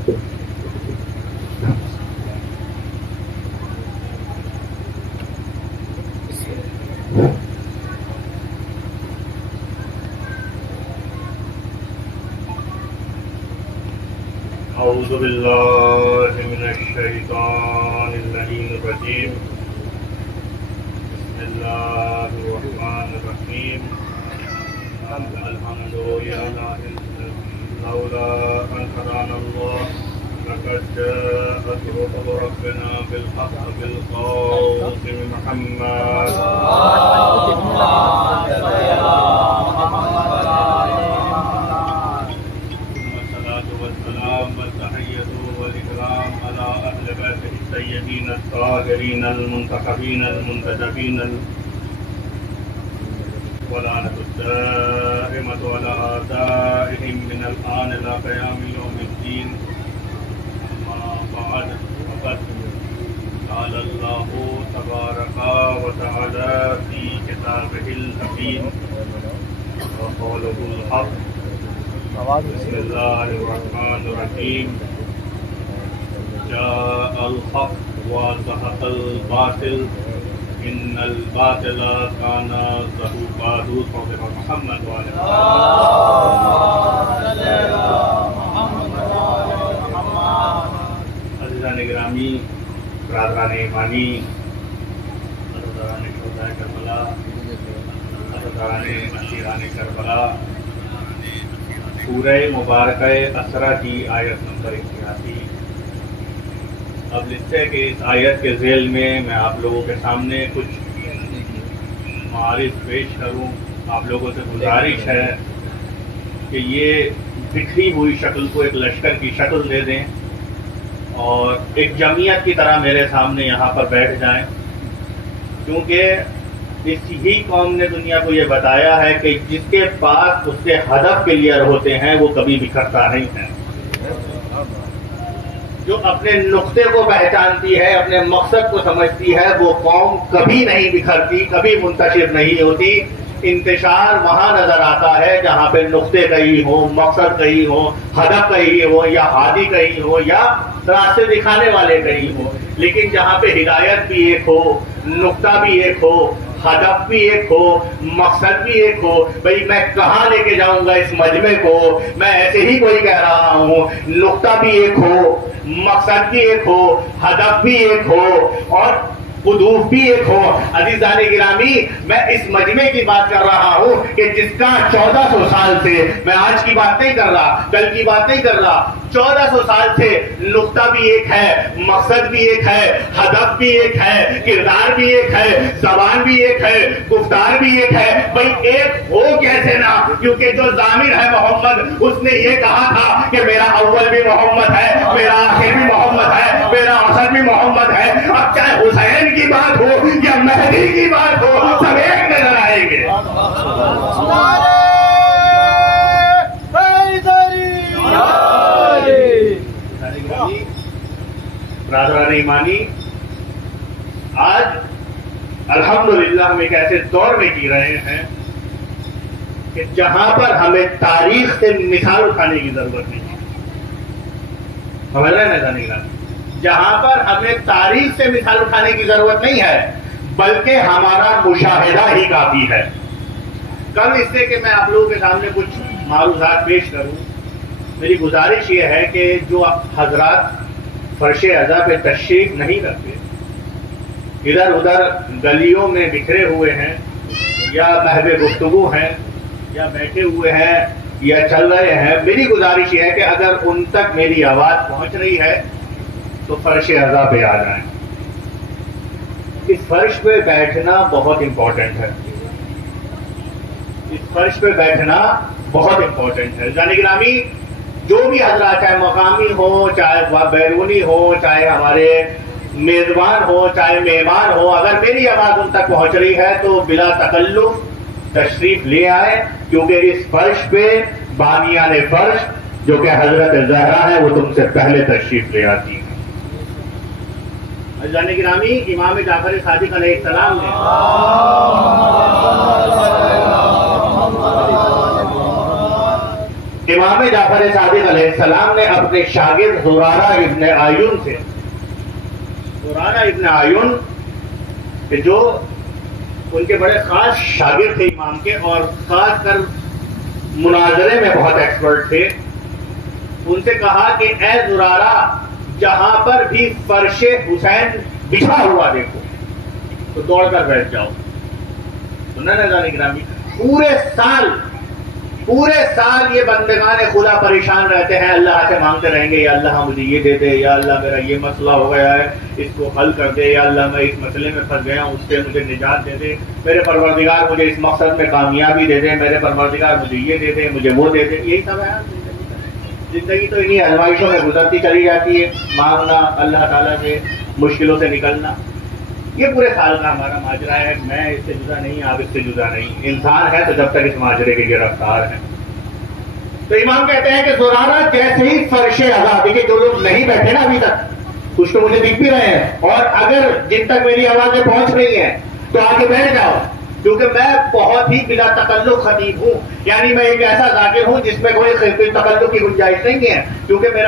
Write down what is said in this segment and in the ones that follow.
اعوذ باللہ من الشیطان اللعین الرجیم بسم اللہ الرحمن الرحیم الحمد للہ لولا ان هدانا الله لقد جاءت رسل ربنا بالحق بالقاسم محمد السيدين الطاهرين المنتخبين المنتجبين ولعنة الدائمة على أعدائهم من الآن إلى قيام يوم الدين. أما بعد فقد قال الله تبارك وتعالى في كتابه الحكيم وقوله الحق. بسم الله الرحمن الرحيم. جاء الحق وزهق الباطل ان الباطل كان زهوقا. صدق محمد وعلى عزیزان گرامی، برادران ایمانی، عزیزان شہدائے کربلا، عزیزان اسیران کربلا، سورہ مبارکہ اسرا کی آیت نمبر 81. اب لکھتے ہیں کہ اس آیت کے ذیل میں آپ لوگوں کے سامنے کچھ معارف پیش کروں. آپ لوگوں سے گزارش ہے کہ یہ بکھری ہوئی شکل کو ایک لشکر کی شکل دے دیں اور ایک جمعیت کی طرح میرے سامنے یہاں پر بیٹھ جائیں، کیونکہ اس ہی قوم نے دنیا کو یہ بتایا ہے کہ جس کے پاس اس کے ہدف کلیئر ہوتے ہیں وہ کبھی بکھرتا نہیں ہے. جو اپنے نقطے کو پہچانتی ہے، اپنے مقصد کو سمجھتی ہے، وہ قوم کبھی نہیں بکھرتی، کبھی منتشر نہیں ہوتی. انتشار وہاں نظر آتا ہے جہاں پہ نقطے کہیں ہوں، مقصد کہیں ہوں، ہدف کہیں ہو، یا ہادی کہیں ہو، یا راستے دکھانے والے کہیں ہو. لیکن جہاں پہ ہدایت بھی ایک ہو، نقطہ بھی ایک ہو، ہدف بھی ایک ہو، مقصد بھی ایک ہو، بھئی میں کہاں لے کے جاؤں گا اس مجمع کو، میں ایسے ہی کوئی کہہ رہا ہوں. نقطہ بھی ایک ہو، مقصد بھی ایک ہو، ہدف بھی ایک ہو اور ہدوف بھی ایک ہو. عزیزان گرامی، میں اس مجمع کی بات کر رہا ہوں کہ جس کا 1400 سال سے، میں آج کی بات نہیں کر رہا، کل کی بات نہیں کر رہا، 1400 سال سے نقطہ بھی ایک ہے، مقصد بھی ایک ہے، ہدف بھی ایک ہے، کردار بھی ایک ہے، زبان بھی ایک ہے، گفتار بھی ایک ہے. بھئی ایک ہو کیسے نہ، کیونکہ جو ضامن ہے محمد، اس نے یہ کہا تھا کہ میرا اول بھی محمد ہے، میرا آخر بھی محمد ہے، میرا اصل بھی محمد ہے. اب چاہے حسین کی بات ہو یا مہدی کی بات ہو، سب ایک نظر آئیں گے. برادران ایمانی، آج الحمدللہ ہم ایک ایسے دور میں جی رہے ہیں کہ جہاں پر ہمیں تاریخ سے مثال اٹھانے کی ضرورت نہیں ہے. سمجھ رہے ہیں نا؟ جہاں پر ہمیں تاریخ سے مثال اٹھانے کی ضرورت نہیں ہے، بلکہ ہمارا مشاہدہ ہی کافی ہے. کل اس سے کہ میں آپ لوگوں کے سامنے کچھ معروضات پیش کروں، میری گزارش یہ ہے کہ جو حضرات فرش عزا پہ تشریف نہیں رکھتے، ادھر ادھر گلیوں میں بکھرے ہوئے ہیں، یا محو گفتگو ہیں، یا بیٹھے ہوئے ہیں، یا چل رہے ہیں، میری گزارش یہ ہے کہ اگر ان تک میری آواز پہنچ رہی ہے تو فرش عزا پہ آ جائیں. اس فرش پہ بیٹھنا بہت امپورٹنٹ ہے. اس فرش پہ بیٹھنا بہت امپورٹنٹ ہے. جان گرامی، جو بھی حضرات، چاہے مقامی ہو، چاہے بیرونی ہو، چاہے ہمارے میزبان ہو، چاہے مہمان ہو، اگر میری آواز ان تک پہنچ رہی ہے تو بلا تکلف تشریف لے آئے، کیونکہ اس فرش پہ بانیان فرش جو کہ حضرت زہرا ہے وہ تم سے پہلے تشریف لے آتی ہے. جان گرامی، امام جعفر صادق علیہ السلام نے امام جعفر صادق علیہ السلام نے اپنے شاگرد زرارہ ابن اعین سے، زرارہ ابن اعین جو ان کے بڑے خاص شاگرد تھے امام کے، اور خاص کر مناظرے میں بہت ایکسپرٹ تھے، ان سے کہا کہ اے زرارہ جہاں پر بھی فرش حسین بچھا ہوا دیکھو تو دوڑ کر بیٹھ جاؤ. سننا ناظرین گرامی، پورے سال یہ بندگان خدا پریشان رہتے ہیں، اللہ سے مانگتے رہیں گے یا اللہ مجھے یہ دے دے، یا اللہ میرا یہ مسئلہ ہو گیا ہے اس کو حل کر دے، یا اللہ میں اس مسئلے میں پھنس گیا ہوں اس سے مجھے نجات دے دے، میرے پروردگار مجھے اس مقصد میں کامیابی دے دے، میرے پروردگار مجھے یہ دے دے، مجھے وہ دے دے. یہی سب ہے زندگی تو انہی ازمائشوں میں گزرتی چلی جاتی ہے، مانگنا اللہ تعالیٰ سے، مشکلوں سے نکلنا. یہ پورے سال کا ہمارا ماجرا ہے. میں اس سے جدا نہیں، آپ اس سے جدا نہیں، انسان ہے تو جب تک اس ماجرے کے گرفتار ہیں. تو امام کہتے ہیں کہ زرارہ جیسے ہی فرش عذاب، دیکھیے جو لوگ نہیں بیٹھے نا ابھی تک، کچھ تو مجھے دکھ بھی رہے ہیں، اور اگر جن تک میری آوازیں پہنچ رہی ہیں تو آگے بیٹھ جاؤ، کیونکہ میں بہت ہی بلا تکلف خطیب ہوں. یعنی میں ایک ایسا ذاکر ہوں جس میں کوئی تکلف کی گنجائش نہیں ہے، کیونکہ میں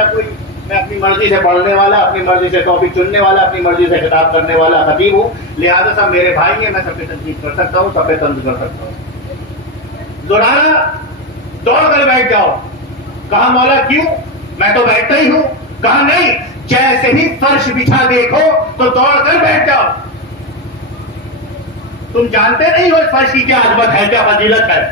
اپنی مرضی سے پڑھنے والا، اپنی مرضی سے ٹاپک چننے والا، اپنی مرضی سے خطاب کرنے والا خطیب ہوں. لہذا سب میرے بھائی ہیں، میں سب پہ تنقید کر سکتا ہوں، سب پہ طنز کر سکتا ہوں. زرارہ دوڑ کر بیٹھ جاؤ. کہا مولا کیوں؟ میں تو بیٹھتا ہی ہوں. کہا نہیں، جیسے ہی فرش بچھا دیکھو تو دوڑ کر بیٹھ جاؤ. تم جانتے نہیں ہو فرش کی کیا عظمت ہے، کیا فضیلت ہے.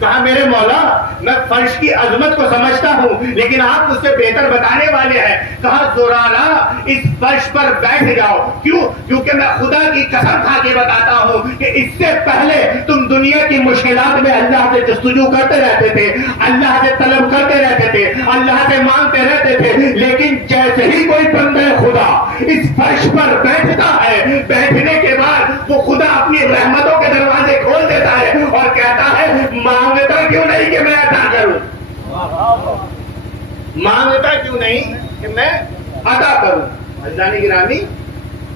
کہا میرے مولا میں فرش کی عظمت کو سمجھتا ہوں، لیکن آپ مجھ سے بہتر بتانے والے ہیں. کہا زرارہ اس فرش پر بیٹھ جاؤ. کیوں؟ کیونکہ میں خدا کی قسم کھا کے بتاتا ہوں کہ اس سے پہلے تم دنیا کی مشکلات میں اللہ سے جستجو کرتے رہتے تھے، اللہ سے طلب کرتے رہتے تھے، اللہ سے مانگتے رہتے تھے، لیکن جیسے ہی کوئی بندہ خدا اس فرش پر بیٹھتا ہے، بیٹھنے کے بعد وہ خدا اپنی رحمتوں کے دروازے کھول دیتا ہے اور کہتا ہے مانگتا کیوں نہیں کہ میں عطا کروں، مانگتا کیوں نہیں کہ میں عطا کروں. عزیزان گرامی،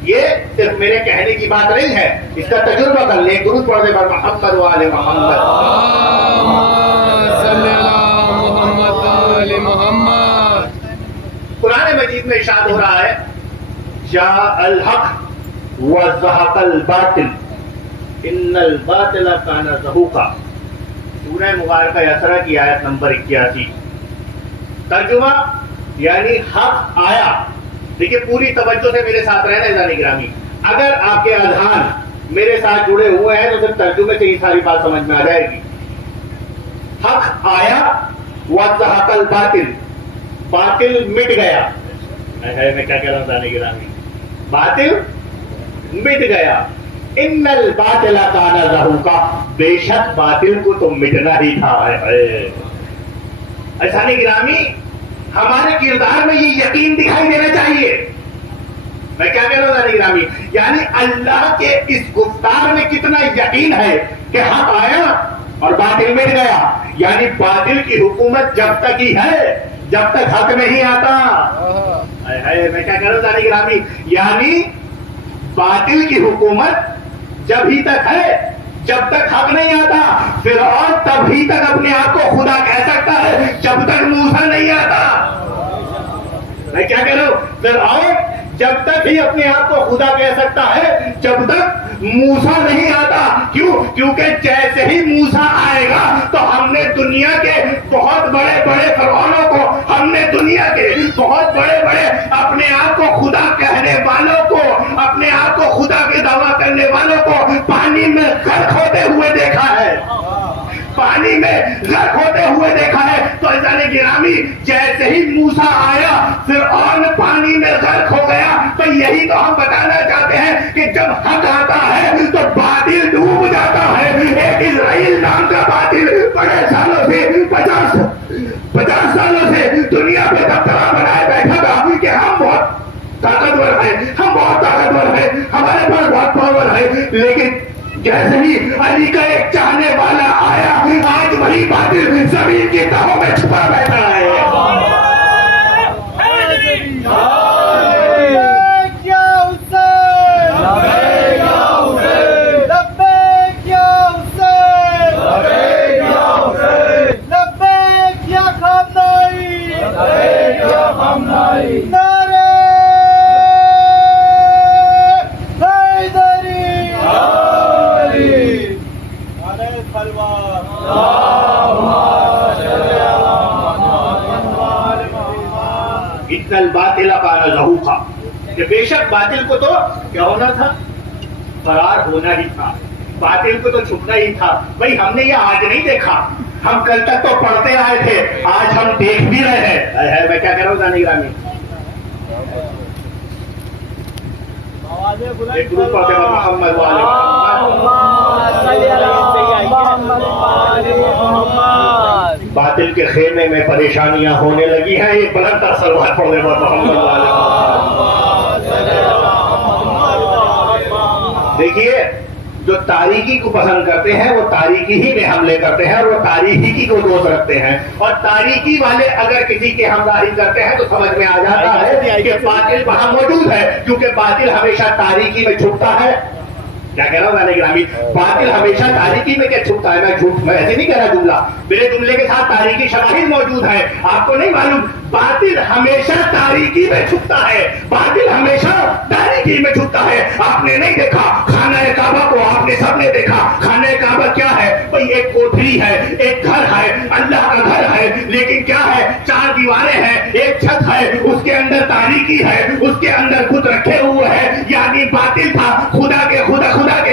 یہ صرف میرے کہنے کی بات نہیں ہے، اس کا تجربہ کر لیں. درود پڑھنے پر محمد و آل محمد صلی اللہ محمد آل محمد. قرآن مجید میں ارشاد ہو رہا ہے جاء الحق وزهق الباطل ان الباطل کان زہوقا. سورہ مبارکہ یسرا کی آیت نمبر 81. ترجمہ یعنی حق آیا. دیکھیے پوری توجہ سے میرے ساتھ رہنا عزیزان گرامی. اگر آپ کے اذہان میرے ساتھ جڑے ہوئے ہیں تو صرف ترجمے سے ہی ساری بات سمجھ میں آ جائے گی. حق آیا وزهق الباطل، باطل مٹ گیا. میں کیا کہہ رہا ہوں عزیزان گرامی، باطل مٹ گیا. ان الباطل کان زہوقا، بے شک باطل کو تو مٹنا ہی تھا. عزیزان گرامی، ہمارے کردار میں یہ یقین دکھائی دینا چاہیے. میں کیا کہہ رہا ہوں عزیزان گرامی، یعنی اللہ کے اس گفتار میں کتنا یقین ہے کہ حق آیا اور باطل مٹ گیا. یعنی باطل کی حکومت جب تک ہی ہے جب تک حق نہیں آتا. میں کیا کہہ رہا ہوں عزیزان گرامی، یعنی باطل کی حکومت جب ہی تک ہے جب تک حق نہیں آتا. فرعون تب ہی تک اپنے آپ کو خدا کہہ سکتا ہے جب تک موسیٰ نہیں آتا. میں کیا کہہ رہا ہوں، فرعون جب تک ہی اپنے آپ کو خدا کہہ سکتا ہے جب تک موسیٰ نہیں آتا. کیوں؟ کیونکہ جیسے ہی موسیٰ آئے گا تو ہم نے دنیا کے بہت بڑے بڑے فرعونوں کو، ہم نے دنیا کے بہت بڑے بڑے اپنے آپ کو خدا کہنے والوں کو، اپنے آپ کو خدا کے دعویٰ کرنے والوں کو پانی میں غرق ہوتے ہوئے دیکھا ہے، پانی میں غرق ہوتے ہوئے دیکھا ہے. تو عزیزان گرامی، جیسے ہی موسیٰ آیا فرعون پانی میں غرق ہو گیا. تو یہی تو ہم بتانا چاہتے ہیں کہ جب حق آتا ہے تو باطل ڈوب جاتا ہے. ایک اسرائیل نام کا باطل بڑے سالوں سے 50 سالوں سے دنیا پہ دبدبہ بنائے بیٹھا تھا کہ ہم بہت طاقتور ہیں، ہم بہت طاقتور ہیں، ہمارے پاس بہت پاور ہے. لیکن جیسے ہی علی کا ایک چاہنے والا آیا، آج وہی باطل زمین کی تہوں میں چھپا بیٹھا ہے. نعرہ حیدری، نعرہ خلوت، ان الباطل کان زہوقا، کہ بے شک باطل کو تو کیا ہونا تھا؟ فرار ہونا ہی تھا، باطل کو تو چھپنا ہی تھا۔ بھائی ہم نے یہ آج نہیں دیکھا، ہم کل تک تو پڑھتے آئے تھے، آج ہم دیکھ بھی رہے ہیں۔ میں کیا کہہ رہا ہوں زانی گرامی؟ ایک گروپ پڑھتے ہیں محمد والے محمد، باطل کے خیمے میں پریشانیاں ہونے لگی ہیں، یہ بلند تر سلوات پڑھ رہے ہیں محمد والے۔ دیکھیے جو تاریکی کو پسند کرتے ہیں وہ تاریکی ہی میں حملے کرتے ہیں، اور وہ تاریکی کو دوست رکھتے ہیں، اور تاریکی والے اگر کسی کی ہمراہی کرتے ہیں تو سمجھ میں آ جاتا ہے کہ باطل وہاں موجود ہے، کیونکہ باطل ہمیشہ تاریکی میں چھپتا ہے۔ کیا کہہ رہا ہوں میں گرامی؟ باطل ہمیشہ تاریکی میں کیا چھپتا ہے؟ میں ایسے نہیں کہہ رہا جملہ، میرے جملے کے ساتھ تاریکی شواہد موجود ہے۔ آپ کو نہیں معلوم باطل ہمیشہ تاریکی میں چھپتا ہے، باطل ہمیشہ تاریکی میں چھپتا ہے۔ آپ نے نہیں دیکھا خانہ کعبہ کو، آپ نے سب نے دیکھا خانہ کعبہ کیا ہے؟ بھئی ایک کوٹھری ہے، ایک گھر ہے، اللہ کا گھر ہے، لیکن کیا ہے؟ چار دیواریں ہیں، ایک چھت ہے، اس کے اندر تاریکی ہے، اس کے اندر خود رکھے ہوئے ہیں، یعنی باطل تھا خدا کے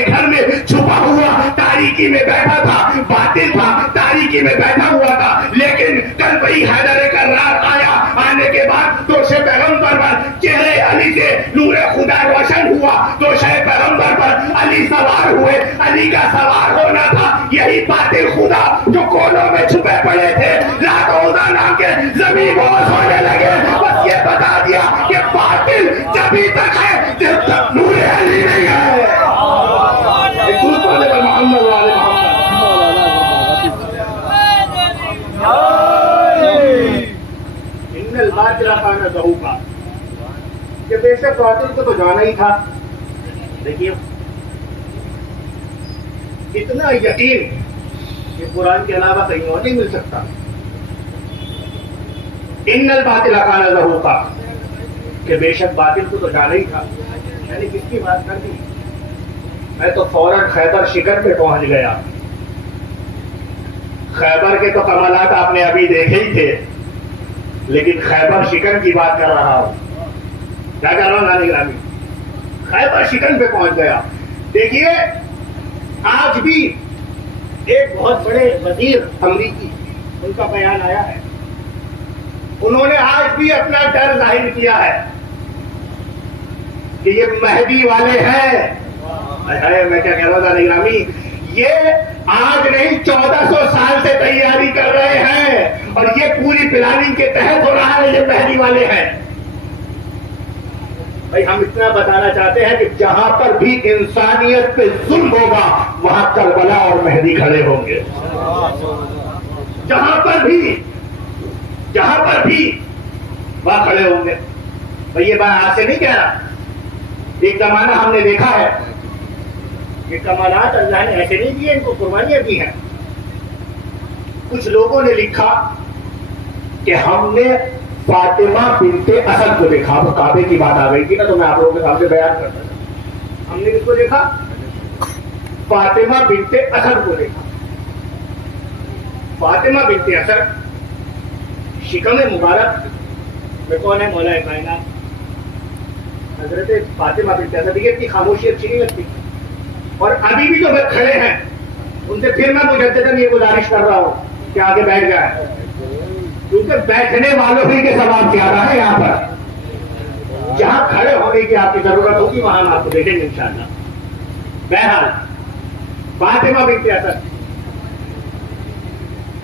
گھر میں چھپا ہوا، تاریکی میں بیٹھا تھا، باطل تھا تاریکی میں بیٹھا ہوا تھا۔ لیکن کل وہی حیدر کرار آیا، آنے کے بعد تو شہ پیغمبر پر چہرے علی سے نور خدا روشن ہوا، تو شہ پیغمبر پر علی سوار ہوئے، علی کا سوار ہونا تھا۔ یہی باطل خدا جو کونوں میں چھپے پڑے تھے، رات اوزا نام کے زمین بوس ہونے لگے۔ بس یہ بتا دیا کہ باطل جبھی تک ہے جب تک نور علی نہیں ہے۔ محمد والے ان الباطل کان زہوقا، کہ بے شک باطل کو تو جانا ہی تھا۔ دیکھیے اتنا یقین کہ قرآن کے علاوہ کہیں اور نہیں مل سکتا۔ ان الباطل کان زہوقا، کہ بے شک باطل کو تو جانا ہی تھا۔ یعنی کس کی بات کر دی؟ میں تو فوراً خیبر شکن پہ پہنچ گیا۔ خیبر کے تو کمالات آپ نے ابھی دیکھے ہی تھے، لیکن خیبر شکن کی بات کر رہا ہوں۔ کیا کر رہا ہوں نانی گرامی؟ خیبر شکن پہ پہنچ گیا۔ دیکھیے آج بھی ایک بہت بڑے وزیر امریکی، ان کا بیان آیا ہے، انہوں نے آج بھی اپنا ڈر ظاہر کیا ہے کہ یہ مہدی والے ہیں۔ میں کیا کہہ رہا تھا نگرامی؟ یہ آج نہیں 1400 سال سے تیاری کر رہے ہیں، اور یہ پوری پلاننگ کے تحت ہو رہا ہے، یہ مہدی والے ہیں۔ بھائی ہم اتنا بتانا چاہتے ہیں کہ جہاں پر بھی انسانیت پہ ظلم ہوگا وہاں کربلا اور مہدی کھڑے ہوں گے۔ جہاں پر بھی وہاں کھڑے ہوں گے۔ بھائی یہ بات آج سے نہیں کہہ رہا، ایک زمانہ ہم نے دیکھا ہے، یہ کمالات اللہ نے ایسے نہیں دیے، ان کو قربانیاں دی ہیں۔ کچھ لوگوں نے لکھا کہ ہم نے فاطمہ بنت اسد کو دیکھا۔ وہ کعبے کی بات آ گئی تھی نا، تو میں آپ لوگوں کے سامنے بیان کرتا تھا۔ ہم نے کس کو دیکھا؟ فاطمہ بنت اسد کو دیکھا۔ فاطمہ بنت اسد شکم مبارک میں کون ہے؟ مولا کائنات حضرت فاطمہ بنت اسد۔ دیکھیے اتنی خاموشی اچھی نہیں لگتی، اور ابھی بھی جو کھڑے ہیں ان سے پھر میں مجدداً یہ گزارش کر رہا ہوں کہ آگے بیٹھ جائے، کیونکہ بیٹھنے والوں ہی کے ثواب زیادہ ہے۔ یہاں پر جہاں کھڑے ہونے کی آپ کی ضرورت ہوگی وہاں ہم آپ کو دیکھیں گے انشاءاللہ۔ بہرحال فاطمہ بنت اسد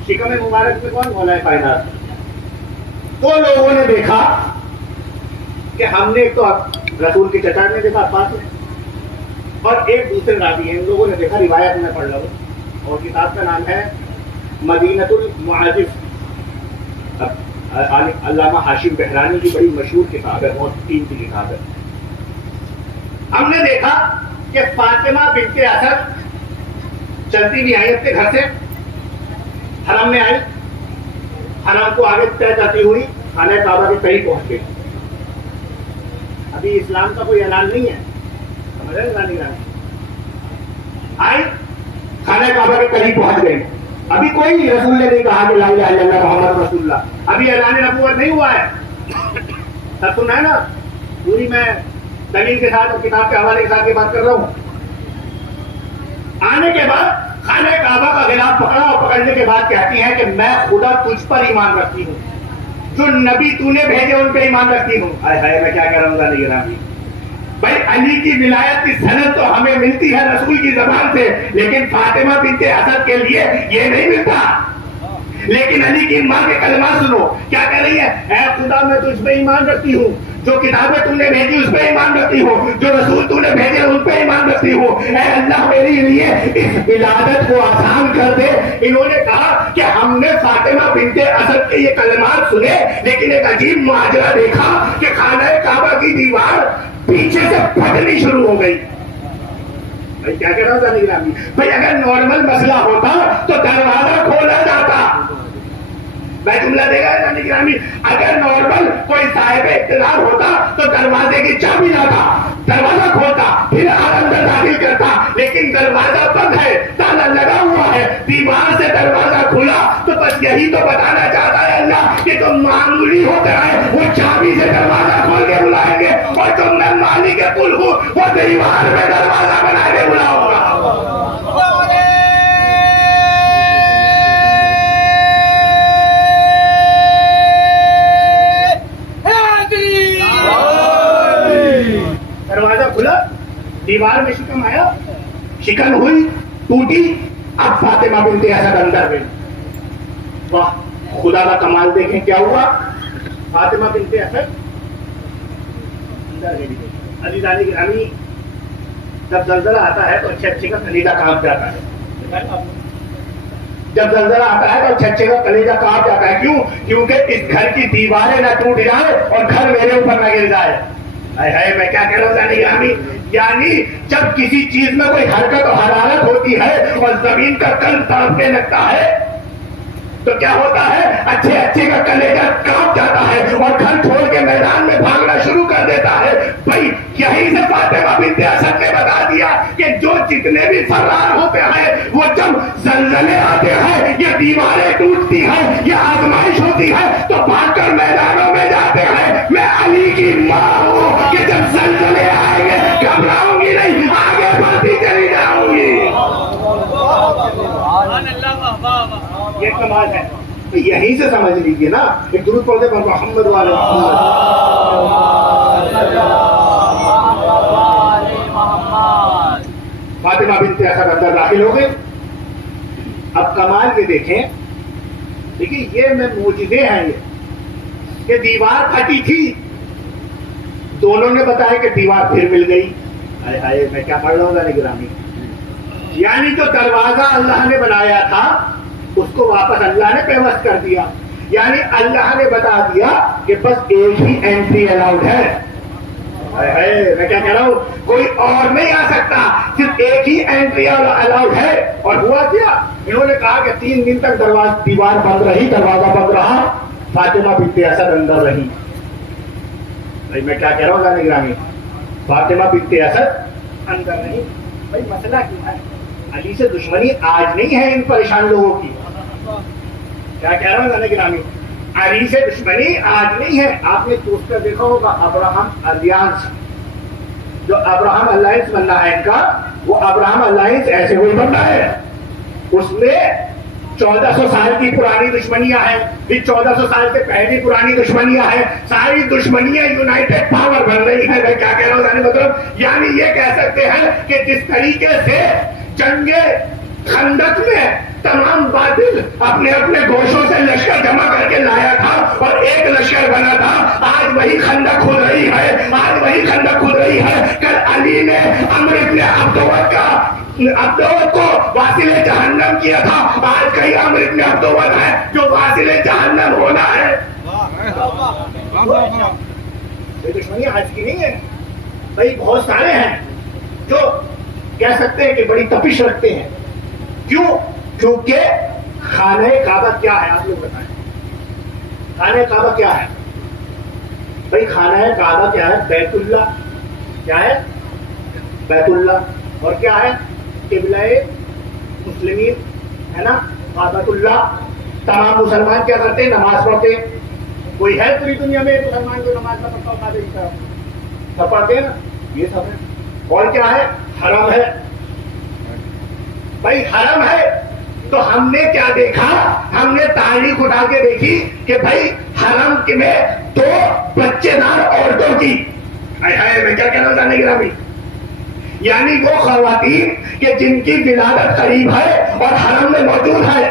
شکم مبارک میں کون؟ مولا کائنات۔ تو لوگوں نے دیکھا کہ ہم نے تو رسول کے چچا نے دیکھا عباس نے، اور ایک دوسرے راوی ہیں، ان لوگوں نے دیکھا، روایت میں پڑھ رہا ہوں، اور کتاب کا نام ہے مدینۃ المعاجز، علامہ ہاشم بحرانی کی بڑی مشہور کتاب ہے، بہت قیمتی کتاب ہے۔ ہم نے دیکھا کہ فاطمہ بنت اسد چلتی بھی آئی اپنے گھر سے، حرم میں آئی، حرم کو آگے طے کرتی ہوئی خانہ کعبہ کے قریب پہنچ گئے. ابھی اسلام کا کوئی اعلان نہیں ہے, سمجھ رہے ہیں نہیں آئے, خانہ کعبہ کے قریب پہنچ گئے. ابھی کوئی رسول نے نہیں کہا کہ لا الہ الا اللہ محمد رسول اللہ, ابھی اعلان نبوت نہیں ہوا ہے. سب سننا ہے نا, پوری میں دلیل کے ساتھ اور کتاب کے حوالے کے ساتھ یہ بات کر رہا ہوں. آنے کے بعد خانہ کعبہ کا غلاف پکڑا اور پکڑنے کے بعد کہتی ہے کہ میں خدا تجھ پر ایمان رکھتی ہوں, جو نبی تو نے بھیجے ان پہ ایمان رکھتی ہوں. میں کیا کہہ رہا ہوں نہیں گرامی بھائی, علی کی ولایت کی سند تو ہمیں ملتی ہے رسول کی زبان سے, لیکن فاطمہ بنت اسد کے لیے یہ نہیں ملتا. لیکن علی کی ماں کے کلمات سنو, کیا کہہ رہی ہے؟ اے خدا میں تجھ پہ ایمان رکھتی ہوں, جو کتابیں تم نے بھیجی اس پہ ایمان رکھتی ہوں, جو رسول تو نے بھیجے ان پہ ایمان رکھتی ہوں. اے اللہ میرے لیے اس ولادت کو آسان کر دے. انہوں نے کہا کہ ہم نے فاطمہ بنت اسد کے یہ کلمات سنے, لیکن ایک عجیب ماجرا دیکھا کہ خانہ کعبہ کی دیوار پیچھے سے پھٹنی شروع ہو گئی. بھائی کیا کہہ رہا تھا بھائی, اگر نارمل مسئلہ ہوتا تو دروازہ کھولا جاتا. میں جملہ دے گا گرامی, اگر نارمل کوئی صاحب اقتدار ہوتا تو دروازے کی چابی لاتا, دروازہ کھولتا, پھر اندر داخل کرتا. لیکن دروازہ بند ہے, تالا لگا ہوا ہے, دیوار سے دروازہ کھلا. تو بس یہی تو بتانا چاہتا ہے اللہ کہ تم معمولی ہو کر آئے, وہ چابی سے دروازہ کھول کے بلائیں گے, اور تم میں مالک کل ہوں, وہ دیوار میں دروازہ بنا کے بلاؤں گا. دروازہ کھلا, دیوار میں شکن آیا, شکن ہوئی, ٹوٹی. اب فاطمہ بنت اسد اندر گئی. واہ, خدا کا کمال دیکھیں کیا ہوا. فاطمہ بنت اسد اندر گئی. عزیزانی گرامی, جب زلزلہ آتا ہے تو اچھے کا کلیجہ کانپ جاتا ہے. جب زلزلہ آتا ہے تو اچھے کا کلیجہ کانپ جاتا ہے. کیوں؟ کیونکہ اس گھر کی دیواریں نہ ٹوٹ جائیں اور گھر میرے اوپر نہ گر جائے. میں کیا کہہ رہا ہوں یعنی جب کسی چیز میں کوئی حرکت و حرارت ہوتی ہے اور زمین کا قلب تڑپنے لگتا ہے تو کیا ہوتا ہے, اچھے کا کلیجہ کانپ جاتا ہے اور گھر چھوڑ کے میدان میں بھاگنا شروع کر دیتا ہے. بھائی یہیں سے فاطمہ بنت اسد نے بتا دیا کہ جو جتنے بھی فرار ہوتے ہیں وہ جب زلزلے آتے ہیں یا دیواریں ٹوٹتی ہیں یا آزمائش ہوتی ہے تو بھاگ کر میدانوں میں جاتے ہیں. میں علی کی ماں ہوں کہ جب زلزلے آئیں گے گھبراؤں گی نہیں, آگے بڑھتی چلی جاؤں گی. یہ کمال ہے. یہیں سے سمجھ لیجیے نا, ایک درود پڑھتے پر محمد والے محمد. فاطمہ بنت اسد اندر داخل ہو گئے. اب کمال یہ دیکھیں, دیکھیے یہ میں معجزے ہیں یہ کہ دیوار پھٹی تھی, دونوں نے بتایا کہ دیوار پھر مل گئی. میں کیا پڑھ رہا ہوں گرامی, یعنی جو دروازہ اللہ نے بنایا تھا اس کو واپس اللہ نے پیوست کر دیا. یعنی اللہ نے بتا دیا کہ بس ایک ہی انٹری الاؤڈ ہے. میں کیا کہہ رہا ہوں, کوئی اور نہیں آ سکتا, صرف ایک ہی انٹری الاؤڈ ہے. اور ہوا کیا, انہوں نے کہا کہ 3 دن تک دیوار بند رہی, دروازہ بند رہا, فاطمہ بنت اسد اندر رہی. میں کیا کہہ رہا ہوں گرامی, فاطمہ بنت اسد اندر رہی. بھائی مسئلہ کیا ہے, علی سے دشمنی آج نہیں ہے ان پریشان لوگوں کی. کیا کہہ رہا ہوں گرامی, علی سے دشمنی آج نہیں ہے. آپ نے سوچ کر دیکھا ہوگا ابراہم الائنس, جو ابراہم الائنس بننا ہے ان کا, وہ ابراہم الائنس ایسے ہوئی بننا ہے. اس میں 1400 سال کی پرانی دشمنیاں ہیں, پھر 1400 سال سے پہلی پرانی دشمنیاں ہیں. ساری دشمنیاں یونائٹڈ پاور بن رہی ہیں. میں کیا کہہ رہا ہوں مطلب یعنی یہ کہہ سکتے ہیں کہ جس طریقے سے جنگ خندق میں تمام باطل اپنے اپنے گوشوں سے لشکر جمع کر کے لایا تھا اور ایک لشکر بنا تھا, آج وہی خندق کھود رہی ہے, آج وہی خندق کھود رہی ہے. کل علی نے عمرو بن عبدود کو واصل جہنم کیا تھا, آج کئی عمرو بن عبدود ہے جو واصل جہنم ہونا ہے. یہ دشمنی آج کی نہیں ہے بھائی, بہت سارے ہیں جو کہہ سکتے ہیں کہ بڑی تپش رکھتے ہیں. کیوں؟ کیونکہ خانہ کعبہ کیا ہے, آپ لوگ بتائیں. خانہ کعبہ کیا ہے؟ بھائی خانہ ہے کعبہ کیا ہے؟ بیت اللہ. کیا ہے؟ بیت اللہ. اور کیا ہے؟ قبلہ مسلمین ہے نا، کعبۃ اللہ. تمام مسلمان کیا کرتے ہیں؟ نماز پڑھتے ہیں. کوئی ہے پوری دنیا میں مسلمان کو نماز نہ پڑھتا ہوگا؟ دیکھتا ہے سب پڑھتے ہیں نا. یہ سب ہے. اور کیا ہے؟ حرم ہے. بھائی حرم ہے تو ہم نے کیا دیکھا؟ ہم نے تاریخ اٹھا کے دیکھی کہ بھائی حرم میں 2 بچے دار عورتوں کی، میں کیا کہنا جانے گرامی، یعنی وہ خواتین کہ جن کی ولادت قریب ہے اور حرم میں موجود ہے.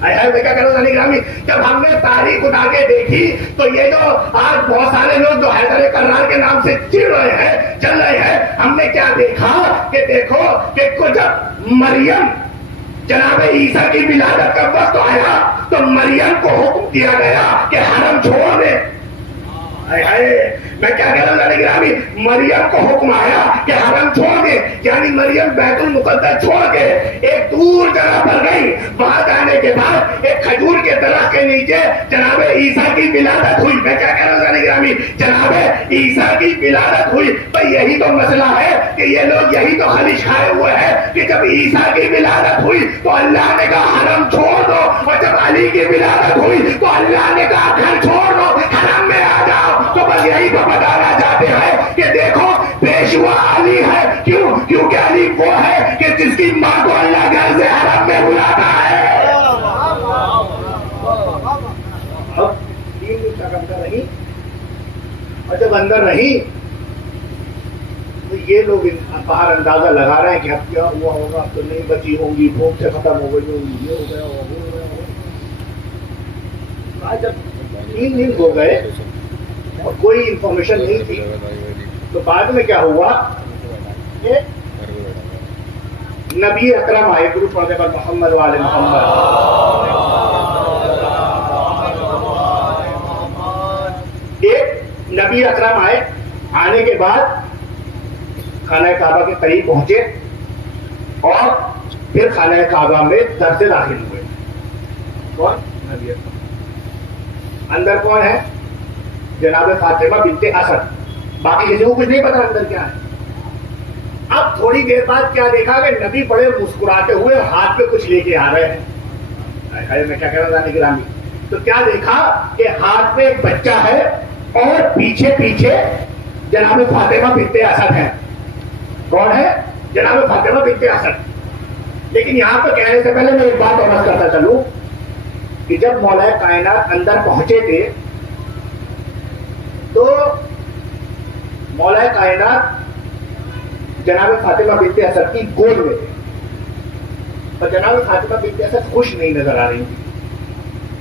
میں کیا کہنا جانے گرامی، جب ہم نے تاریخ اٹھا کے دیکھی تو یہ جو آج بہت سارے لوگ جو حیدر کرار کے نام سے چل رہے ہیں، چل رہے ہیں، ہم نے کیا دیکھا کہ دیکھو کہ جب مریم جناب عیسیٰ کی ولادت کا وقت آیا تو مریم کو حکم دیا گیا کہ حرم چھوڑ دے. میں کیا کہہ رہا ہوں، مریم کو حکم آیا کہ حرم چھوڑ دے، یعنی مریم بیت المقدس چھوڑ کے ایک دور جگہ پر گئی. وہاں جانے کے بعد ایک کھجور کے درخت کے نیچے جناب عیسیٰ کی ولادت ہوئی. میں کیا کہہ رہا ہوں، جناب عیسیٰ کی ولادت ہوئی. بھائی یہی تو مسئلہ ہے کہ یہ لوگ یہی تو خلیج کھائے ہوئے ہیں کہ جب عیسیٰ کی ولادت ہوئی تو اللہ نے کہا حرم چھوڑ دو، اور جب علی کی ولادت ہوئی تو اللہ نے کہا گھر چھوڑ دو، حرم میں آ جاؤ. تو بس یہی تو بتانا چاہتے ہیں کہ دیکھو پیشوا علی ہے. کیونکہ علی وہ ہے کہ جس کی ماں کو اللہ گھر سے حرم میں بلاتا ہے. اب 3 دن تک اندر رہی، اور جب اندر رہی تو یہ لوگ باہر اندازہ لگا رہے ہیں کہ اب کیا ہوا ہوگا، اب تو نہیں بچی ہوں گی، بھوک سے ختم ہو گئی ہوگی، یہ ہو گیا ہوگا. جب 3 دن ہو گئے اور کوئی انفارمیشن نہیں تھی تو بعد میں کیا ہوا کہ نبی اکرم آئے، درود پڑھنے پر محمد والے محمد. ایک نبی اکرم آئے، آنے کے بعد خانہ کعبہ کے قریب پہنچے اور پھر خانہ کعبہ میں در سے داخل ہوئے. کون؟ نبی اکرم. اندر کون ہے؟ جناب فاطمہ بنت اسد. باقی کسی کو کچھ نہیں پتا اندر کیا ہے. اب تھوڑی دیر بعد کیا دیکھا کہ نبی بڑے مسکراتے ہوئے ہاتھ پہ کچھ لے کے آ رہے ہیں. میں کیا کہہ رہا تھا گرامی، تو کیا دیکھا کہ ہاتھ میں ایک بچہ ہے اور پیچھے پیچھے جناب فاطمہ بنت اسد ہے. کون ہے؟ جناب فاطمہ بنت اسد. لیکن یہاں پہ کہنے سے پہلے میں ایک بات عرض کرتا چلوں کہ جب مولا کائنات اندر پہنچے تھے تو مولا کائنات جناب فاطمہ بنت اسد کی گود میں تھے، اور جناب فاطمہ بنت اسد خوش نہیں نظر آ رہی تھی.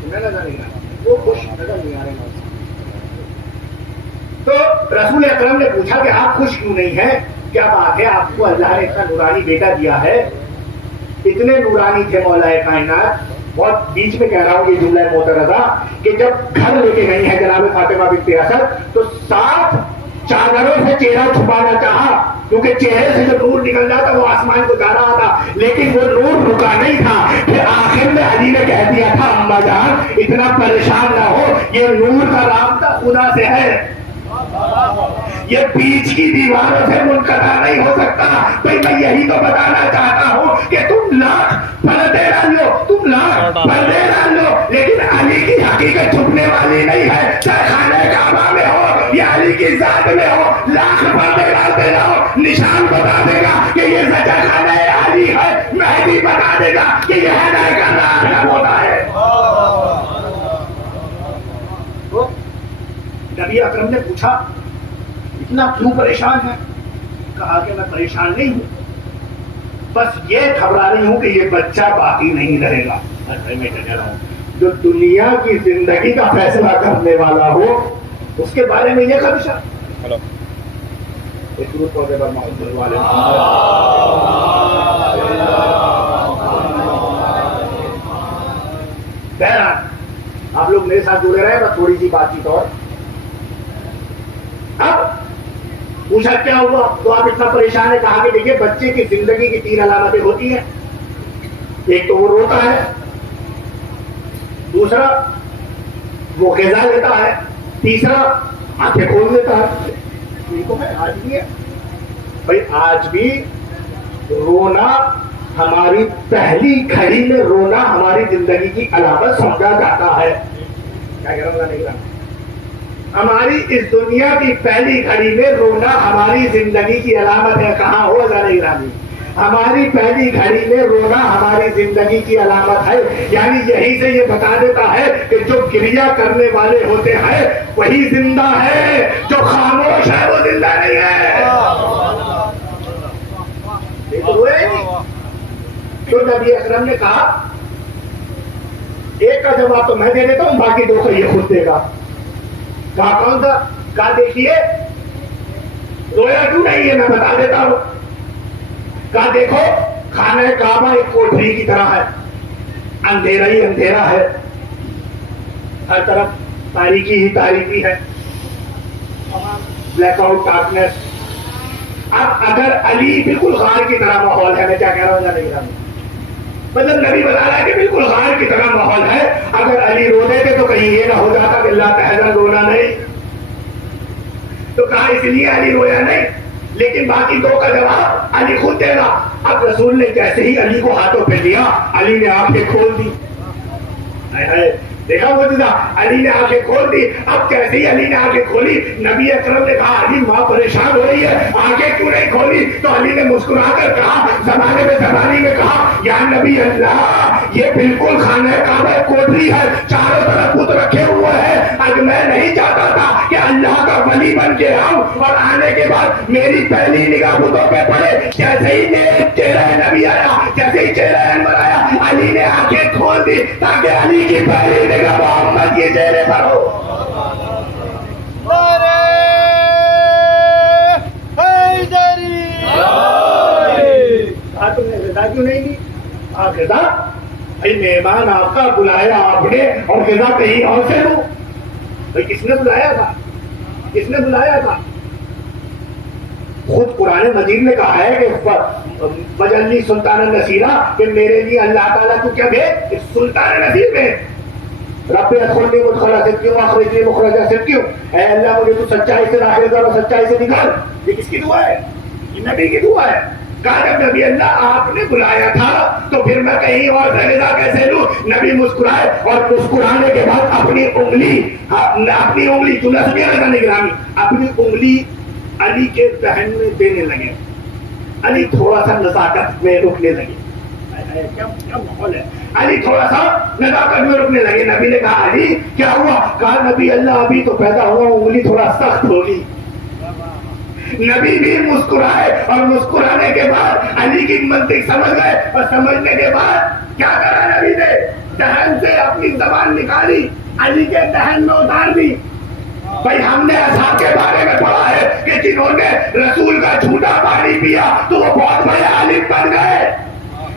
نظر نہیں آ رہا، وہ خوش نظر نہیں آ رہے. تو رسول اکرم نے پوچھا کہ آپ خوش کیوں نہیں ہیں؟ کیا بات ہے؟ آپ کو اللہ نے اتنا نورانی بیٹا دیا ہے. اتنے نورانی تھے مولا کائنات. بہت بیچ میں کہہ رہا ہوں یہ جملہ معترضہ کہ جب گھر لے کے گئی ہے جناب فاطمہ بنت اسد تو 7 چادروں سے چہرہ چھپانا چاہا، کیونکہ چہرے سے جو نور نکل جاتا وہ آسمان کو جا رہا تھا، لیکن وہ نور رکا نہیں تھا. پھر آخر میں علی نے کہہ دیا تھا اما جان اتنا پریشان نہ ہو، یہ نور کا رابطہ خدا سے ہے، یہ بیچ کی دیواروں سے منقطع نہیں ہو سکتا. بھائی میں یہی تو بتانا چاہتا ہوں کہ تم لاکھ پردے ڈال لو، تم لاکھ پردے ڈال لو، لیکن علی کی حقیقت چھپنے والی نہیں ہے. چاہے خانہ کعبہ میں ہو یا علی کی ذات میں ہو، لاکھ پردے ڈالتے رہو، نشان بتا دے گا کہ یہ سچا خانہ علی ہے. مہدی بتا دے گا کہ یہ حیدر کرار کا ہوتا ہے. نبی اکرم نے پوچھا اتنا کیوں پریشان ہے؟ کہا کہ میں پریشان نہیں ہوں، بس یہ گھبرا رہی ہوں کہ یہ بچہ باقی نہیں رہے گا. میں کہہ رہا ہوں جو دنیا کی زندگی کا فیصلہ کرنے والا ہو اس کے بارے میں یہ خدشہ. بہرحال آپ لوگ میرے ساتھ جڑے رہے. بس تھوڑی سی بات چیت اور. اب پوچھا کیا ہوا تو آپ اتنا پریشان ہے؟ کہا کہ دیکھیے بچے کی زندگی کی 3 علامتیں ہوتی ہیں. ایک تو وہ روتا ہے، دوسرا وہ غذا لیتا ہے، تیسرا آنکھیں کھول دیتا ہے. ٹھیک ہے آج بھی ہے بھائی, آج بھی رونا ہماری پہلی گھڑی میں رونا ہماری زندگی کی علامت سمجھا جاتا ہے. کیا کہہ رہا ہوں نہیں, ہماری اس دنیا کی پہلی گھڑی میں رونا ہماری زندگی کی علامت ہے. کہاں ہو نہیں رہی, ہماری پہلی گھڑی میں رونا ہماری زندگی کی علامت ہے. یعنی یہی سے یہ بتا دیتا ہے کہ جو گریہ کرنے والے ہوتے ہیں وہی زندہ ہے, جو خاموش ہے وہ زندہ نہیں ہے. تو نبی اکرم نے کہا ایک کا جواب تو میں دے دیتا ہوں, باقی دو کا یہ خود دے گا. کہا کون سا؟ کہا دیکھیے رویا کیوں نہیں ہے میں بتا دیتا ہوں. کہا دیکھو خانہ کعبہ ایک کوٹری کی طرح ہے, اندھیرا ہی اندھیرا ہے, ہر طرف تاریکی ہی تاریکی ہے, بلیک آؤٹ ڈارکنیس. اب اگر علی بالکل غار کی طرح ماحول ہے, میں کیا کہہ رہا ہوں نہیں رہا, مطلب نبی بتا رہا ہے کہ بالکل غار کی طرح ماحول ہے. اگر علی رو دیتے تو کہیں یہ نہ ہو جاتا کہ اللہ تحزن رونا نہیں, تو کہا اس لیے علی رویا نہیں. لیکن باقی دو کا جواب علی خود دے گا. اب رسول نے جیسے ہی علی کو ہاتھوں پہ لیا, علی نے آنکھیں کھول دی. دیکھا وہ دیدا, علی نے آنکھیں کھول دی. اب جیسے ہی علی نے آنکھیں کھولی, نبی اکرم نے کہا علی ماں پریشان ہو رہی ہے, آنکھیں کیوں نہیں کھولی؟ تو علی نے مسکرا کر کہا, زمانے میں زبانی میں کہا, یا نبی اللہ یہ بالکل خانہ کعبہ کوٹری ہے, چاروں طرف بت رکھے ہوئے ہیں. اب میں نہیں چاہتا تھا کہ اللہ کا ولی بن کے آؤں اور آنے کے بعد میری پہلی نگاہ بتوں پہ پڑے. جیسے ہی چہرہ نبی آیا, جیسے ہی چہرہ انور آیا, علی نے آنکھیں کھول دی تاکہ علی کی پہلی نگاہ محمد کے چہرے پر ہو. تم نے غذا کیوں نہیں دی؟ غذا مہمان آپ کا بلایا آپ نے, اور غذا کہیں اور سے دو. بھائی کس نے بلایا تھا, کس نے بلایا تھا؟ خود قرآن مجید نے کہا ہے کہ وجلی سلطان نصیرہ, کہ میرے لیے اللہ تعالیٰ تو کیا بھیج, سلطان نصیر میں رب ادخلنی مدخل صدق واخرجنی مخرج صدق. اے اللہ مجھے تو سچائی سے داخل کر اور سچائی سے نکال. یہ کس کی دعا ہے؟ یہ نبی کی دعا ہے. کہا جب نبی اللہ آپ نے بلایا تھا تو پھر میں کہیں اور غذا کیسے لوں؟ نبی مسکرائے, اور مسکرانے کے بعد اپنی انگلی تو نہ سنیا رضا نگرانی, اپنی انگلی علی کے دہن میں دینے لگے. علی تھوڑا سا نزاکت میں رکنے لگے. کیا ماحول ہے, علی تھوڑا سا نزاکت میں رکنے لگے. نبی نے کہا علی کیا ہوا؟ کہا نبی اللہ ابھی تو پیدا ہوا, انگلی تھوڑا سخت ہوگی. نبی بھی مسکرائے, اور مسکرانے کے بعد علی کی منطق سمجھ گئے, اور سمجھنے کے بعد کیا کرا نبی نے؟ دہن سے اپنی زبان نکالی, علی کے دہن میں اتار دی. بھائی ہم نے اصحاب کے بارے میں پڑھا ہے کہ جنہوں نے رسول کا جھوٹا پانی پیا تو وہ بہت بڑے عالم بن گئے.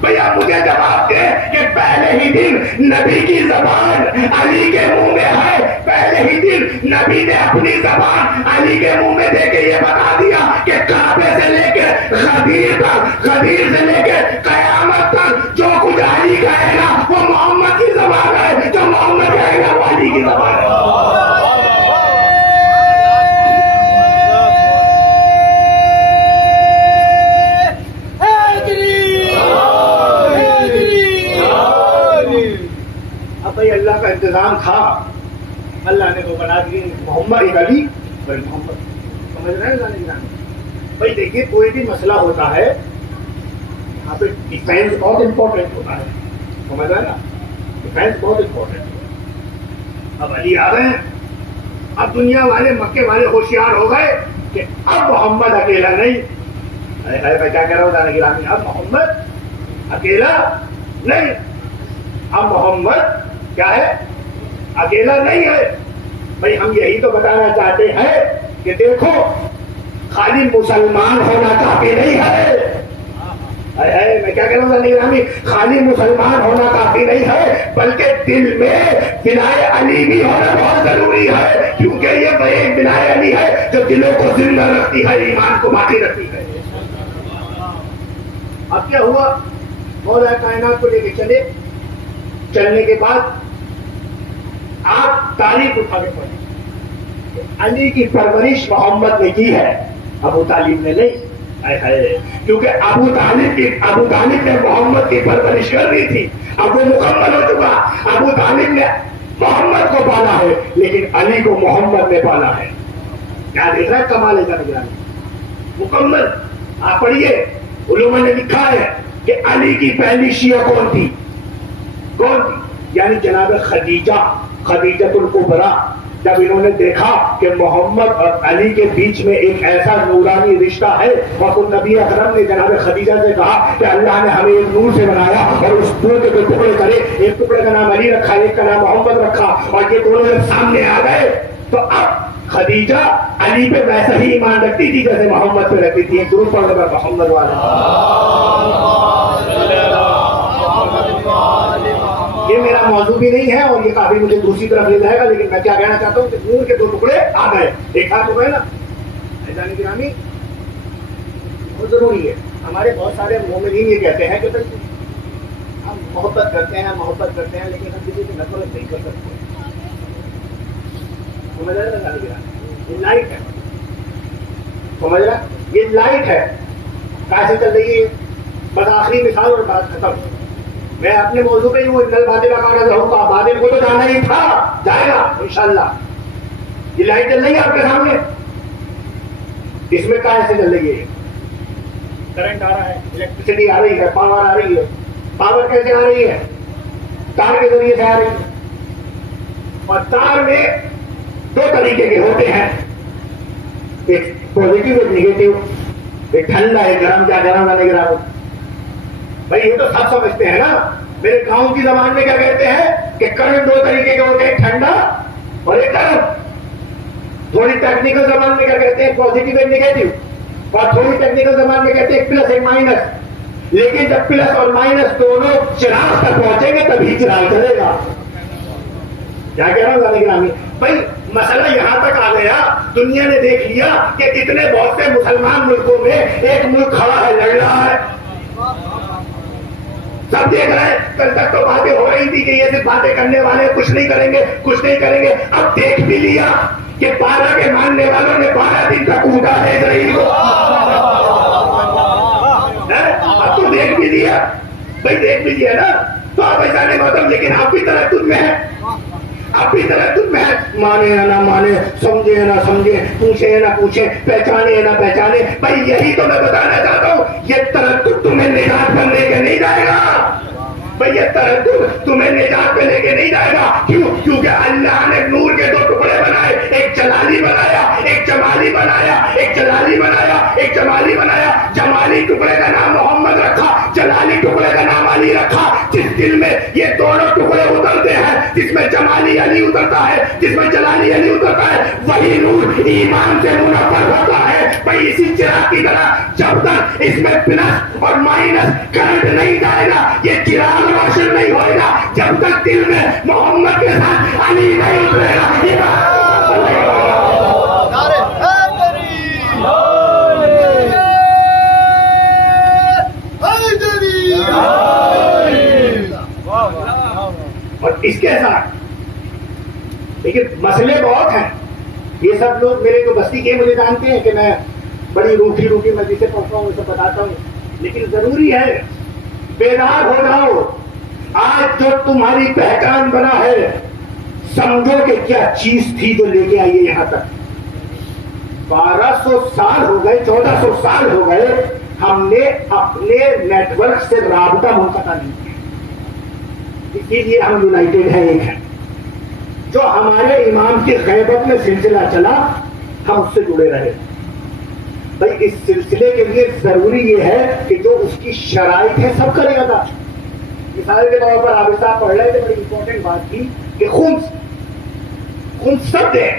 بھئی آپ مجھے جواب دیں کہ پہلے ہی دن نبی کی زبان علی کے منہ میں ہے, پہلے ہی دن نبی نے اپنی زبان علی کے منہ میں دے کے یہ بتا دیا کہ کعبے سے لے کے غدیر تک, غدیر سے لے کے قیامت تک جو کچھ علی کہے گا وہ محمد کی زبان ہے, جو محمد کہے گا وہ علی کی زبان ہے. بھائی اللہ کا انتظام تھا, اللہ نے وہ بنا دی محمد ایک علی بھائی محمد. سمجھ رہے ہیں بھائی؟ دیکھیے کوئی بھی مسئلہ ہوتا ہے یہاں پہ ڈیفینس بہت امپورٹنٹ ہوتا ہے, سمجھ رہے ہیں نا, ڈیفینس بہت امپورٹنٹ. اب علی آ گئے, اب دنیا والے مکے والے ہوشیار ہو گئے کہ اب محمد اکیلا نہیں. میں کیا کہہ رہا ہوں جانے کی رات میں, اب محمد اکیلا نہیں, اب محمد کیا ہے, اکیلا نہیں ہے. بھائی ہم یہی تو بتانا چاہتے ہیں کہ دیکھو خالی مسلمان ہونا کافی نہیں ہے. میں کیا کہہ رہا ہوں نہیں, خالی مسلمان ہونا کافی نہیں ہے, بلکہ دل میں بنائے علی بھی ہونا بہت ضروری ہے, کیونکہ یہ ایک بنائے علی ہے جو دلوں کو زندہ رکھتی ہے, ایمان کو باقی رکھتی ہے. اب کیا ہوا, مولا کائنات کو لے کے چلے, چلنے کے بعد آپ تاریخ اٹھا کے پڑھیں. علی کی پرورش محمد نے کی ہے، ابو طالب نے نہیں. کیونکہ ابو طالب نے محمد کی پرورش کرنی تھی، اب وہ مکمل ہو چکا. ابو طالب نے محمد کو پالا ہے لیکن علی کو محمد نے پالا ہے. کیا دیکھ رہا ہے کمال ہے نگرانی مکمل. آپ پڑھیے، علماء نے لکھا ہے کہ علی کی پہلی شیعہ کون تھی؟ یعنی جناب خدیجہ الکبریٰ. جب انہوں نے دیکھا کہ محمد اور علی کے بیچ میں ایک ایسا نورانی رشتہ ہے، اور نبی اکرم نے جناب خدیجہ سے کہا کہ اللہ نے ہمیں ایک نور سے بنایا اور اس نور کے دو ٹکڑے کرے، ایک ٹکڑے کا نام علی رکھا، ایک کا نام محمد رکھا، اور یہ دونوں جب سامنے آ گئے تو اب خدیجہ علی پہ ویسا ہی ایمان رکھتی تھی جیسے محمد پہ رکھتی تھی. درود پڑھنے پر محمد یہ میرا موضوع بھی نہیں ہے اور یہ کافی مجھے دوسری طرف لے جائے گا، لیکن میں کیا کہنا چاہتا ہوں کہ نور کے دو ٹکڑے آ گئے، ایک ہاتھ ہو گئے نا. جانی گرامی بہت ضروری ہے. ہمارے بہت سارے مومنین یہ کہتے ہیں کہ ہم محبت کرتے ہیں لیکن ہم کسی کی نفرت نہیں کر سکتے. سمجھ رہے نا جانی گرامی؟ یہ لائٹ ہے، سمجھ رہا؟ یہ لائٹ ہے کیسے چل رہی ہے. بس آخری مثال اور بات ختم. میں اپنے موضوع پہ ہوں، نل بادل کا رہوں گا. بادل کو تو جانا ہی تھا، جائے گا انشاءاللہ. یہ لائٹ چل رہی ہے آپ کے سامنے، اس میں کیسے چل رہی ہے؟ کرنٹ آ رہا ہے، الیکٹریسٹی آ رہی ہے، پاور آ رہی ہے. پاور کیسے آ رہی ہے؟ تار کے ذریعے سے آ رہی ہے. اور تار میں دو طریقے کے ہوتے ہیں، ایک پازیٹیو ایک نیگیٹو، ایک ٹھنڈا ہے گرم. کیا گرم ہے گرم؟ بھائی یہ تو سب سمجھتے ہیں نا. میرے گاؤں کی زبان میں کیا کہتے ہیں کہ کرنٹ دو طریقے کے ہوتے ہیں، ٹھنڈا اور ایک گرم. تھوڑی ٹیکنیکل زبان میں کیا کہتے ہیں؟ پازیٹیو اور نیگیٹو. اور تھوڑی ٹیکنیکل زبان میں کہتے ہیں ایک پلس ایک مائنس. لیکن جب پلس اور مائنس دونوں چراغ تک پہنچیں گے تبھی چراغ چلے گا. کیا کہہ رہا ہوں غالب گرامی؟ بھائی مسئلہ یہاں تک آ گیا، دنیا نے دیکھ لیا کہ اتنے بہت سے مسلمان ملکوں میں ایک ملک کھڑا ہے، لڑ رہا ہے. سب دیکھ رہے ہیں. کل تک تو باتیں ہو رہی تھی کہ یہ صرف باتیں کرنے والے کچھ نہیں کریں گے. اب دیکھ بھی لیا کہ 12 کے ماننے والوں نے 12 دن تک کودا ہے اسرائیل کو. اب تو دیکھ بھی لیا بھائی، دیکھ بھی لیا نا. تو آپ ایسا نہیں مطلب، لیکن آپ بھی تردد میں ہے، مانے یا نہ مانے، سمجھے یا نہ سمجھے، پوچھے یا نہ پوچھے، پہچانے یا نہ پہچانے. بھائی یہی تو میں بتانا چاہتا ہوں. یہ تردد تمہیں نجات پر لے کے نہیں جائے گا. بھائی یہ تردد تمہیں نجات پہ لے کے نہیں جائے گا. کیوں؟ کیونکہ اللہ نے نور کے دو ٹکڑے بنائے، ایک جلالی بنایا، ایک جمالی بنایا. جمالی ٹکڑے کا نام محمد رکھا، جلالی ٹکڑے کا نام علی رکھا. جس دل میں یہ دونوں ٹکڑے اترتے ہیں، جس میں جمالی علی اترتا ہے، جس میں جلالی علی اترتا ہے، وہی نور ایمان سے منور ہوتا ہے. بھائی اسی چراغ کی طرح جب تک اس میں پلس اور مائنس کرنٹ نہیں جائے گا، یہ چراغ روشن نہیں ہوئے گا جب تک دل میں محمد کے ساتھ علی نہیں اترے گا. اور اس کے ساتھ لیکن مسئلے بہت ہیں. یہ سب لوگ میرے جو بستی کے مجھے جانتے ہیں کہ میں بڑی روٹھی میں جسے پڑھتا ہوں اسے بتاتا ہوں، لیکن ضروری ہے بیدار ہو جاؤ. آج جو تمہاری پہچان بنا ہے، سمجھو کہ کیا چیز تھی جو لے کے آئیے یہاں تک. 1200 سال ہو گئے، 1400 سال ہو گئے، ہم نے اپنے نیٹ ورک سے رابطہ منقطع نہیں کیا. اسی لیے ہم یونائٹیڈ ہیں، ایک ہے. جو ہمارے امام کی غیبت میں سلسلہ چلا، ہم اس سے جڑے رہے. بھائی اس سلسلے کے لیے ضروری یہ ہے کہ جو اس کی شرائط ہے سب کرے ادا. مثال کے طور پر عابد صاحب پڑھ رہے تھے، بڑی امپورٹنٹ بات تھی کہ خون سب دیں.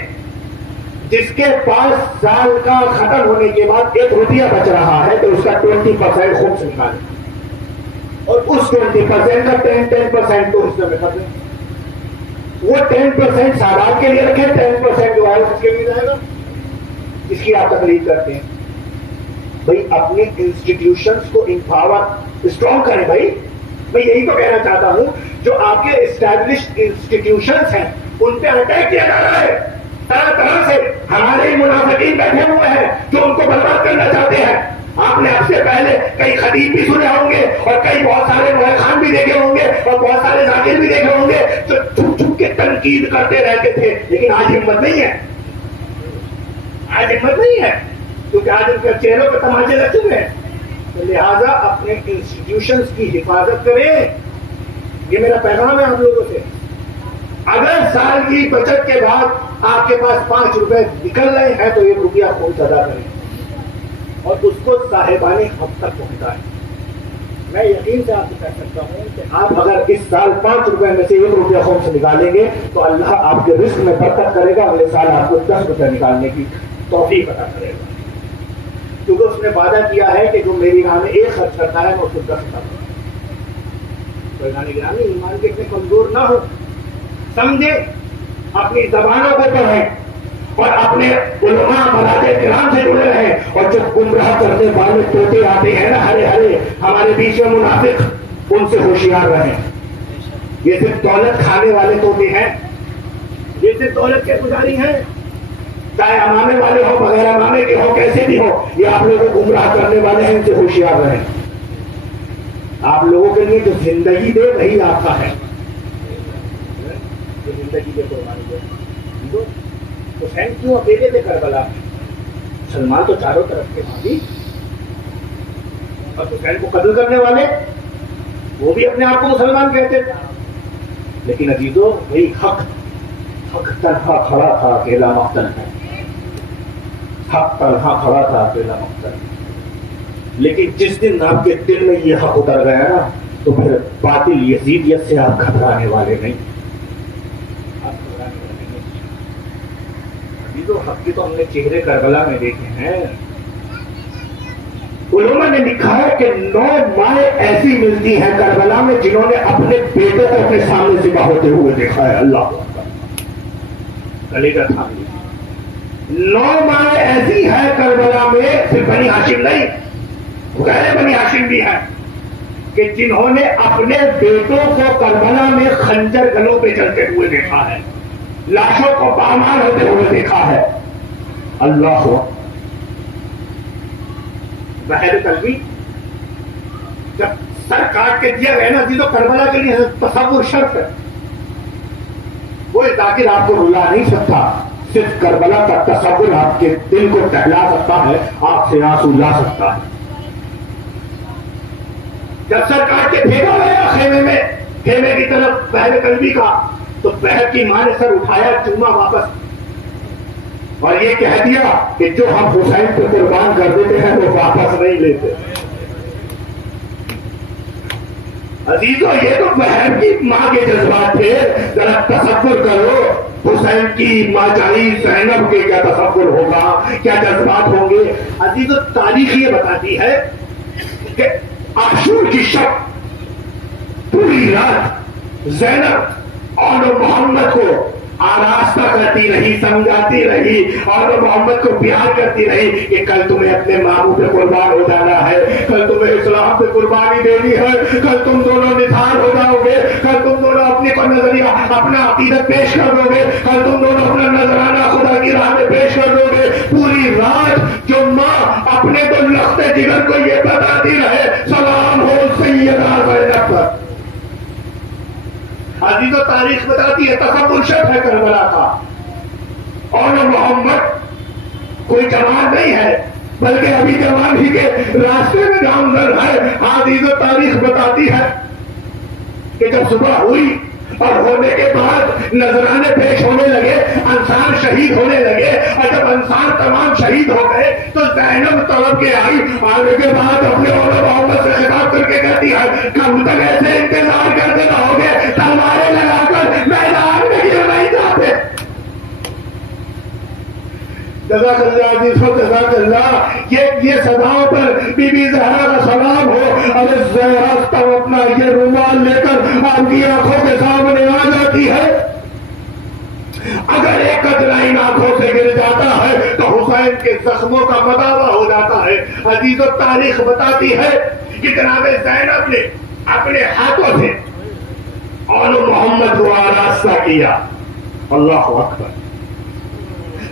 جس کے 5 سال کا ختم ہونے کے بعد 1 روپیہ بچ رہا ہے تو اس کا 20% خون سے نکالے، اور اس 20% کا 10% تو حصے میں کر دیں. وہ 10% سادات کے لیے رکھیں، 10% جو ہے اس کے لیے جائے گا. اس کی آپ تقلید کرتے ہیں. بھائی اپنے انسٹیٹیوشنز کو امپاور اسٹرانگ کریں. بھائی میں یہی تو کہنا چاہتا ہوں، جو آپ کے اسٹیبلشڈ انسٹیٹیوشنز ہیں ان پہ اٹیک کیا جا رہا ہے. طرح طرح سے ہمارے منافقین بیٹھے ہوئے ہیں جو ان کو برباد کرنا چاہتے ہیں. آپ نے اب سے پہلے کئی خطیب بھی سنے ہوں گے اور کئی بہت سارے نوح خان بھی دیکھے ہوں گے اور بہت سارے ذاکر بھی دیکھے ہوں گے جو چھپ چھپ کے تنقید کرتے رہتے تھے. لیکن آج ہمت نہیں ہے, آج ہمت نہیں ہے, کیونکہ آج ان کے چہروں پہ تماچے لگ چکے ہیں. تو لہٰذا اپنے انسٹیٹیوشنز کی حفاظت کریں. یہ میرا پیغام ہے آپ لوگوں سے. اگر سال کی بچت کے بعد آپ کے پاس 5 روپے نکل رہے ہیں تو 1 روپیہ خود ادا کریں اور اس کو صاحبانے حق تک پہنچائیں. میں یقین سے آپ کو کہہ سکتا ہوں کہ آپ اگر اس سال 5 روپے میں سے 1 روپیہ خود سے نکالیں گے تو اللہ آپ کے رزق میں برکت کرے گا. اگلے سال آپ کو 10 روپے نکالنے کی توفیق عطا کرے گا, کیونکہ اس نے وعدہ کیا ہے کہ جو میری راہ میں 1 خرچ کرتا ہے میں اس کو 10 عطا کروں. گرامی ایمان کے اتنے کمزور نہ ہو, سمجھے, اپنی زبانوں کو پڑھیں اور اپنے علماء مراد کرام سے جڑے رہیں. اور جب گمراہ کرنے والے طوطے آتے ہیں نا ہرے ہرے ہمارے بیچ میں منافق, ان سے ہوشیار رہیں. یہ صرف دولت کھانے والے طوطے ہیں, یہ صرف دولت کے پجاری ہیں, چاہے امامے والے ہو بغیر امامے کے ہو کیسے بھی ہو, یہ آپ لوگوں کو گمراہ کرنے والے ہیں. ان سے ہوشیار رہیں. آپ لوگوں کے لیے جو زندگی دے وہی آپ کا ہے. جو زندگی دے قربانی دے. حسین کیوں اکیلے تھے کربلا میں؟ مسلمان تو چاروں طرف کے ماضی, اور حسین کو قتل کرنے والے وہ بھی اپنے آپ کو مسلمان کہتے تھے. لیکن عزیزو وہی حق تنہا کھڑا تھا اکیلا مقتل ہے. حق تنہا کھڑا تھا اکیلا مقتل. لیکن جس دن آپ کے دل میں یہ حق اتر گیا نا تو پھر باطل یزیدیت سے آپ گھبرانے والے نہیں. آپ گھبرانے والے نہیں. ابھی تو حق کے تو ہم نے چہرے کربلا میں دیکھے ہیں. علماء نے لکھا ہے کہ 9 مائیں ایسی ملتی ہیں کربلا میں جنہوں نے اپنے بیٹے کو اپنے سامنے ذبح ہوتے ہوئے دیکھا ہے. اللہ کلیجہ تھام لیجیے. 9 مائیں ایسی ہے کربلا میں, صرف بنی ہاشم نہیں, غیر بنی ہاشم بھی ہیں, کہ جنہوں نے اپنے بیٹوں کو کربلا میں خنجر گلوں پہ چلتے ہوئے دیکھا ہے, لاشوں کو پامال ہوتے ہوئے دیکھا ہے. اللہ بحر قلبی جب سر کاٹ کے دیا گیا نا تو کربلا کے لیے تصور شرط ہے. وہ ذاکر آپ کو رلا نہیں سکتا, صرف کربلا کا تصور آپ کے دل کو ٹہلا سکتا ہے, آپ سے آنسو لا سکتا ہے. جب سر کاٹ کے پھینکا گیا خیمے میں, خیمے کی طرف بحر قلبی کا, تو بہر کی ماں نے سر اٹھایا, چوما واپس, اور یہ کہہ دیا کہ جو ہم حسین کو قربان کر دیتے ہیں وہ واپس نہیں لیتے. عزیزو یہ تو بہر کی ماں کے جذبات تھے. ذرا تصور کرو حسین کی ماں جانی زینب کے کیا تصور ہوگا, کیا جذبات ہوں گے. عزیزو تاریخ یہ بتاتی ہے کہ عاشور کی شب پوری رات زینب اور محمد کو آراستہ کرتی رہی, سمجھاتی رہی, اور محمد کو پیار کرتی رہی کہ کل تمہیں اپنے ماموں پہ قربان ہو جانا ہے, کل تمہیں اسلام پہ قربانی دینی ہے, کل تم دونوں نثار ہو جاؤ گے, کل تم دونوں اپنی پر نظریہ اپنا عقیدت پیش کر دو گے, کل تم دونوں اپنا نذرانہ خدا کی راہ میں پیش کر دو گے. پوری رات جو ماں اپنے تو لخت جگر کو یہ بتاتی رہے سلام ہو سیدہ زینب پر. عزیز و تاریخ بتاتی ہے تصور شرط ہے کربلا کا. اور محمد کوئی جوان نہیں ہے بلکہ ابھی جوان ہی کے راستے میں گامزن ہے. عزیز و تاریخ بتاتی ہے کہ جب صبح ہوئی اور ہونے کے بعد نذرانے پیش ہونے لگے, انصار شہید ہونے لگے, اور جب انصار تمام شہید ہو گئے تو زینب طلب کے آئی. آنے کے بعد اپنے اور محمد سے خطاب کر کے کہتی ہے کب تک ایسے انتظار کرتے رہو گے, تلواریں لگا کر میدان میں کیوں نہیں جاتے. جزاک اللہ عزیز و جزاک اللہ. یہ صداؤں پر بی بی زہرا کا سلام ہو. ارے زہرا تب اپنا یہ رومال لے کر آپ کی آنکھوں کے سامنے آ جاتی ہے. اگر ایک قطرہ ان آنکھوں سے گر جاتا ہے تو حسین کے زخموں کا مداوع ہو جاتا ہے. عزیز و تاریخ بتاتی ہے کہ جناب زینب نے اپنے ہاتھوں سے اور محمد کو آراستہ کیا. اللہ اکبر.